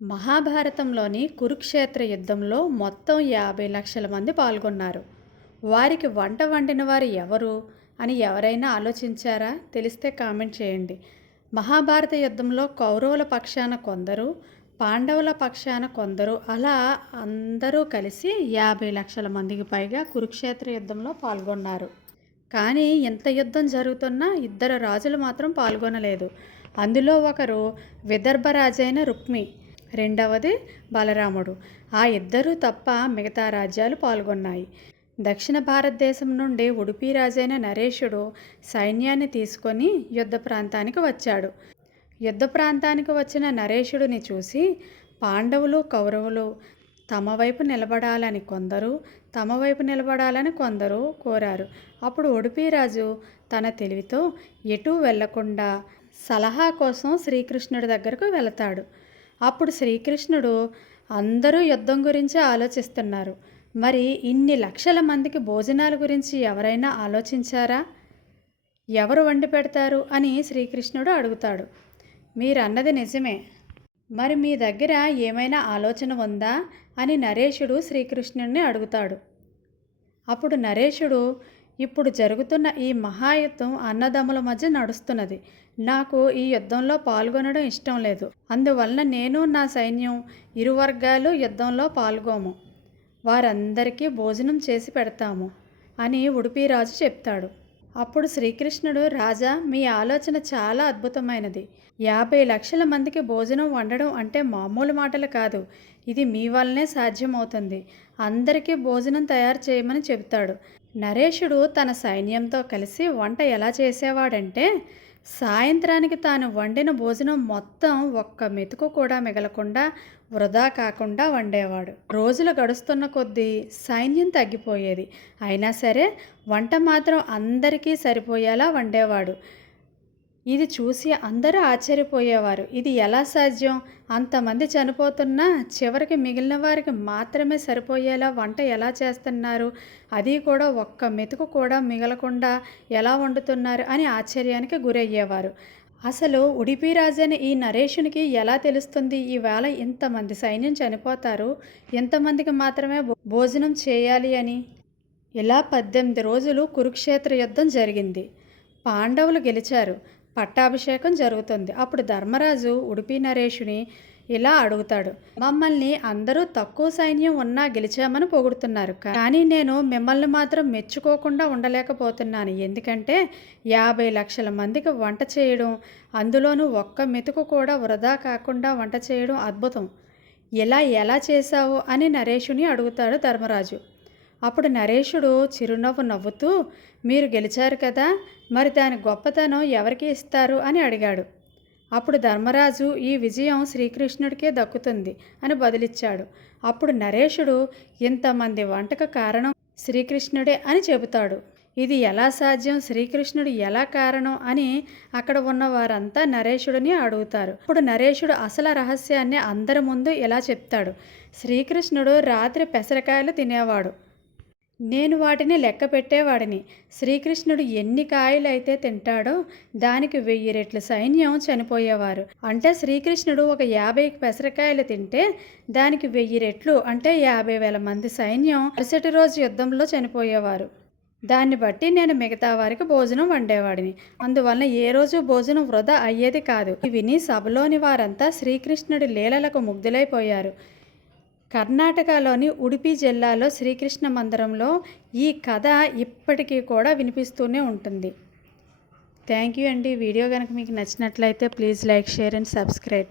మహాభారతంలోని కురుక్షేత్ర యుద్ధంలో మొత్తం 50 లక్షల మంది పాల్గొన్నారు. వారికి వంట వండిన వారు ఎవరు అని ఎవరైనా ఆలోచించారా? తెలిస్తే కామెంట్ చేయండి. మహాభారత యుద్ధంలో కౌరవుల పక్షాన కొందరు, పాండవుల పక్షాన కొందరు, అలా అందరూ కలిసి 50 లక్షల మందికి పైగా కురుక్షేత్ర యుద్ధంలో పాల్గొన్నారు. కానీ ఇంత యుద్ధం జరుగుతున్నా ఇద్దరు రాజులు మాత్రం పాల్గొనలేదు. అందులో ఒకరు విదర్భ రాజైన రుక్మి, రెండవది బలరాముడు. ఆ ఇద్దరూ తప్ప మిగతా రాజ్యాలు పాల్గొన్నాయి. దక్షిణ భారతదేశం నుండి ఉడుపి రాజైన నరేషుడు సైన్యాన్ని తీసుకొని యుద్ధ ప్రాంతానికి వచ్చాడు. యుద్ధ ప్రాంతానికి వచ్చిన నరేషుడిని చూసి పాండవులు, కౌరవులు తమ వైపు నిలబడాలని కొందరు, తమ వైపు నిలబడాలని కొందరు కోరారు. అప్పుడు ఉడుపి రాజు తన తెలివితో ఎటూ వెళ్లకుండా సలహా కోసం శ్రీకృష్ణుడి దగ్గరకు వెళతాడు. అప్పుడు శ్రీకృష్ణుడు, అందరూ యుద్ధం గురించి ఆలోచిస్తున్నారు, మరి ఇన్ని లక్షల మందికి భోజనాల గురించి ఎవరైనా ఆలోచించారా? ఎవరు వండి పెడతారు అని శ్రీకృష్ణుడు అడుగుతాడు. మీరు అన్నది నిజమే, మరి మీ దగ్గర ఏమైనా ఆలోచన ఉందా అని నరేషుడు శ్రీకృష్ణుడిని అడుగుతాడు. అప్పుడు నరేషుడు, ఇప్పుడు జరుగుతున్న ఈ మహాయుద్ధం అన్నదమ్ముల మధ్య నడుస్తున్నది. నాకు ఈ యుద్ధంలో పాల్గొనడం ఇష్టం లేదు. అందువలన నేను, నా సైన్యం ఇరు వర్గాలు యుద్ధంలో పాల్గొము. వారందరికీ భోజనం చేసి పెడతాము అని ఉడుపి రాజు చెప్తాడు. అప్పుడు శ్రీకృష్ణుడు, రాజా, మీ ఆలోచన చాలా అద్భుతమైనది. 50 లక్షల మందికి భోజనం వండడం అంటే మామూలు మాటలు కాదు. ఇది మీ వల్లనే సాధ్యమవుతుంది. అందరికీ భోజనం తయారు చేయమని చెబుతాడు. నరేషుడు తన సైన్యంతో కలిసి వంట ఎలా చేసేవాడంటే, సాయంత్రానికి తాను వండిన భోజనం మొత్తం ఒక్క మెతుకు కూడా మిగలకుండా, వృధా కాకుండా వండేవాడు. రోజులు గడుస్తున్న కొద్దీ సైన్యం తగ్గిపోయేది. అయినా సరే వంట మాత్రం అందరికీ సరిపోయేలా వండేవాడు. ఇది చూసి అందరూ ఆశ్చర్యపోయేవారు. ఇది ఎలా సాధ్యం? అంతమంది చనిపోతున్నా చివరికి మిగిలిన వారికి మాత్రమే సరిపోయేలా వంట ఎలా చేస్తున్నారు? అది కూడా ఒక్క మెతుకు కూడా మిగలకుండా ఎలా వండుతున్నారు అని ఆశ్చర్యానికి గురయ్యేవారు. అసలు ఉడిపి రాజైన ఈ నరేషునికి ఎలా తెలుస్తుంది ఈవేళ ఇంతమంది సైన్యం చనిపోతారు, ఇంతమందికి మాత్రమే భోజనం చేయాలి అని? ఇలా 18 రోజులు కురుక్షేత్ర యుద్ధం జరిగింది. పాండవులు గెలిచారు. పట్టాభిషేకం జరుగుతుంది. అప్పుడు ధర్మరాజు ఉడుపి నరేషుని ఇలా అడుగుతాడు, మమ్మల్ని అందరూ తక్కువ సైన్యం ఉన్నా గెలిచామని పొగుడుతున్నారు, కానీ నేను మిమ్మల్ని మాత్రం మెచ్చుకోకుండా ఉండలేకపోతున్నాను. ఎందుకంటే 50 లక్షల మందికి వంట చేయడం, అందులోనూ ఒక్క మెతుకు కూడా వృధా కాకుండా వంట చేయడం అద్భుతం. ఇలా ఎలా చేశావు అని నరేషుని అడుగుతాడు ధర్మరాజు. అప్పుడు నరేషుడు చిరునవ్వు నవ్వుతూ, మీరు గెలిచారు కదా, మరి దాని గొప్పతనం ఎవరికి ఇస్తారు అని అడిగాడు. అప్పుడు ధర్మరాజు, ఈ విజయం శ్రీకృష్ణుడికే దక్కుతుంది అని బదులిచ్చాడు. అప్పుడు నరేషుడు, ఇంతమంది వంటకు కారణం శ్రీకృష్ణుడే అని చెబుతాడు. ఇది ఎలా సాధ్యం, శ్రీకృష్ణుడు ఎలా కారణం అని అక్కడ ఉన్న వారంతా నరేషుడిని అడుగుతారు. ఇప్పుడు నరేషుడు అసలు రహస్యాన్ని అందరి ముందు ఇలా చెప్తాడు. శ్రీకృష్ణుడు రాత్రి పెసరకాయలు తినేవాడు. నేను వాటిని లెక్క పెట్టేవాడిని. శ్రీకృష్ణుడు ఎన్ని కాయలు అయితే తింటాడో దానికి 1000 రెట్లు సైన్యం చనిపోయేవారు. అంటే శ్రీకృష్ణుడు ఒక 50 పెసరకాయలు తింటే దానికి 1000 రెట్లు అంటే 50,000 మంది సైన్యం మరుసటి రోజు యుద్ధంలో చనిపోయేవారు. దాన్ని బట్టి నేను మిగతా వారికి భోజనం వండేవాడిని. అందువలన ఏ రోజు భోజనం వృధా అయ్యేది కాదు. విని సభలోని వారంతా శ్రీకృష్ణుడి లీలలకు ముగ్ధులైపోయారు. కర్ణాటకలోని ఉడుపి జిల్లాలో శ్రీకృష్ణ మందిరంలో ఈ కథ ఇప్పటికీ కూడా వినిపిస్తూనే ఉంటుంది. థ్యాంక్ యూ అండి. వీడియో కనుక మీకు నచ్చినట్లయితే please like, share and subscribe.